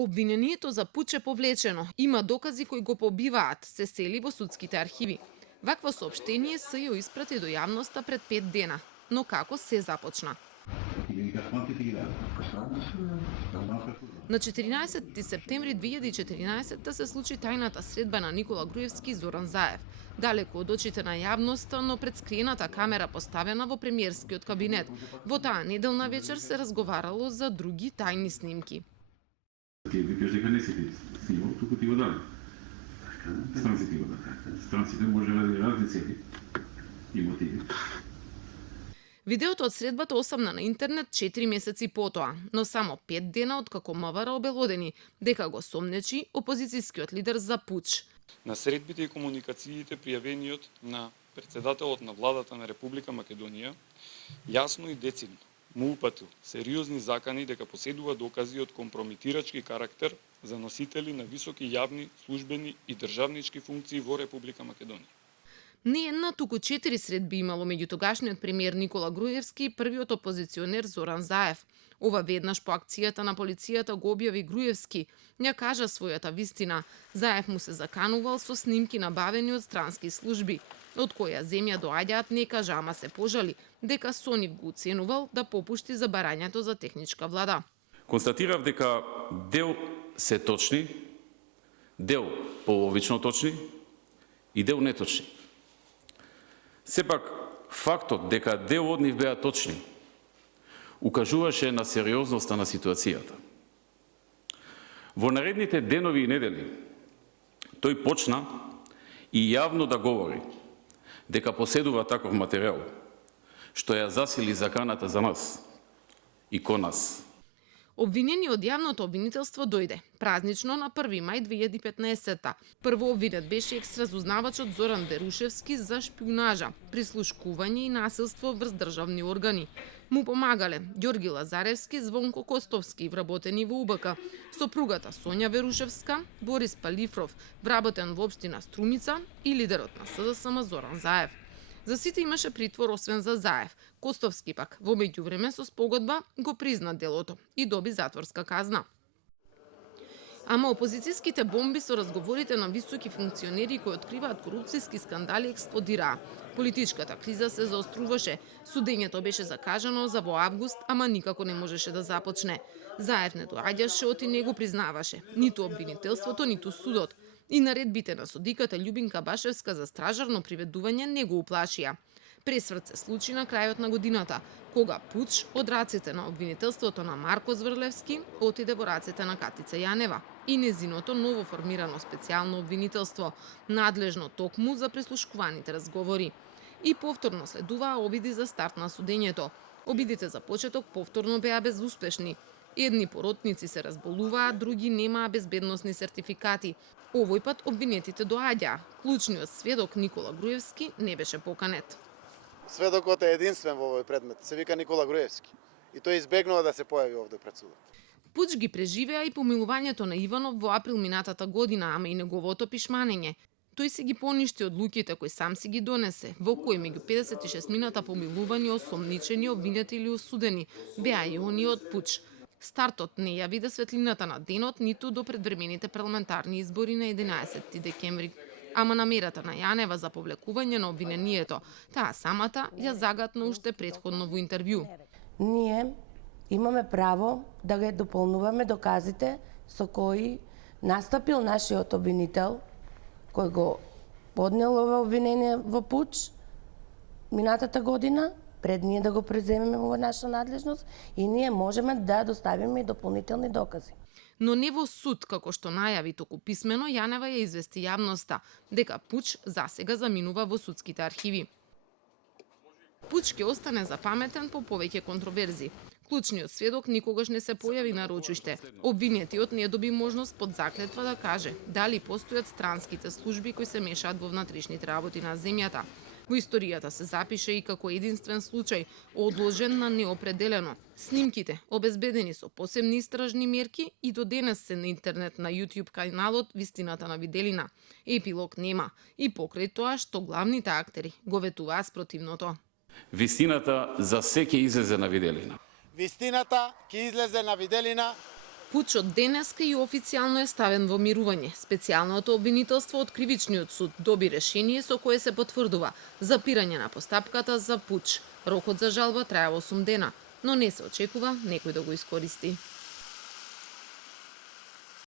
Обвинението за пуч е повлечено. Има докази кои го побиваат, се сели во судските архиви. Вакво соопштение СЈО испрати до јавноста пред 5 дена. Но како се започна? На 14 септември 2014 се случи тајната средба на Никола Груевски и Зоран Заев. Далеку од очите на јавноста, но пред скриената камера поставена во премиерскиот кабинет. Во таа неделна вечер се разговарало за други тајни снимки. Ти викаш дека не си ти снимал, туку ти го даде. Странците го даде. Странците може да разни цели и мотиви. Видеото од средбата осамна на интернет 4 месеци потоа, но само 5 дена откако МВР обелодени дека го сомнечи опозицијскиот лидер за пуч. На средбите и комуникациите пријавениот на председателот на владата на Република Македонија јасно и децидно му упатил сериозни закани дека поседува докази од компрометирачки карактер за носители на високи јавни, службени и државнички функции во Република Македонија. Не една, туку 4 средби имало меѓу тогашниот премиер Никола Груевски и првиот опозиционер Зоран Заев. Ова веднаш по акцијата на полицијата го објави Груевски. Ја кажа својата вистина. Заев му се заканувал со снимки набавени од странски служби. Од која земја доаѓаат не кажа, ама се пожали дека со нив го уценувал да попушти за барањето за техничка влада. Констатирав дека дел се точни, дел половично точни и дел неточни. Сепак, фактот дека дел од нив беа точни укажуваше на сериозноста на ситуацијата. Во наредните денови и недели тој почна и јавно да говори дека поседува таков материјал, што ја засили заканата за нас и кон нас. Обвинение од јавното обвинителство дојде празнично на 1 мај 2015-та. Прво обвинет беше екс-разузнавачот Зоран Дерушевски за шпионажа, прислушкување и насилство врз државни органи. Му помагале Ѓорги Лазаревски, Звонко Костовски, вработени во УБК, сопругата Сонја Верушевска, Борис Палифров, вработен во општина Струмица и лидерот на СДСМ Зоран Заев. За сите имаше притвор освен за Заев. Костовски пак во меѓувреме со спогодба го призна делото и доби затворска казна. Ама опозицијските бомби со разговорите на високи функционери кои откриваат корупцијски скандали експлодираа. Политичката криза се заоструваше. Судењето беше закажано за во август, ама никако не можеше да започне. Заев не доаѓаше, оти не го признаваше. Ниту обвинителството, ниту судот. И наредбите на судиката Љубинка Башевска за стражарно приведување не го уплашија. Пресврт се случи на крајот на годината, кога пуч од рацете на обвинителството на Марко Зврлевски отиде во рацете на Катица Јанева и незиното ново формирано специјално обвинителство, надлежно токму за прислушкуваните разговори. И повторно следуваа обиди за старт на судењето. Обидите за почеток повторно беа безуспешни. Едни поротници се разболуваа, други немаа безбедносни сертификати. Овој пат обвинетите доаѓаа. Клучниот сведок Никола Груевски не беше поканет. Сведокот е единствен во овој предмет. Се вика Никола Груевски. И тој избегнува да се појави овде пред судот. Пуч ги преживеа и помилувањето на Иванов во април минатата година, ама и неговото пишманење. Тој си ги поништи одлуките кои сам си ги донесе, во кои меѓу 56 мината помилувани, осомничени, обвинети или осудени беа и оние од пуч. Стартот не ја виде светлината на денот ниту до предвремените парламентарни избори на 11 декември. Ама намерата на Јанева за повлекување на обвинението, таа самата ја загатна уште претходно во интервју. Ние имаме право да ги дополнуваме доказите со кои настапил нашиот обвинител, кој го поднел ова обвинение во пуч минатата година, пред ние да го преземеме во наша надлежност и ние можеме да доставиме и дополнителни докази. Но не во суд, како што најави току писмено, Јанева ја извести јавноста дека пуч засега заминува во судските архиви. Пуч ќе остане запаметен по повеќе контроверзи. Клучниот сведок никогаш не се појави на рочиште. Обвинетиот не доби можност под заклетва да каже дали постојат странските служби кои се мешаат во внатрешните работи на земјата. Во историјата се запише и како единствен случај, одложен на неопределено. Снимките, обезбедени со посебни истражни мерки, и до денес се на интернет на YouTube каналот Вистината на Виделина. Епилог нема и покрај тоа што главните актери го ветуваа спротивното. Вистината за се ќе излезе на Виделина. Вистината ќе излезе на Виделина Пучот денеска и официјално е ставен во мирување. Специјалното обвинителство од Кривичниот суд доби решение со кое се потврдува запирање на постапката за пуч. Рокот за жалба трае 8 дена, но не се очекува некој да го искористи.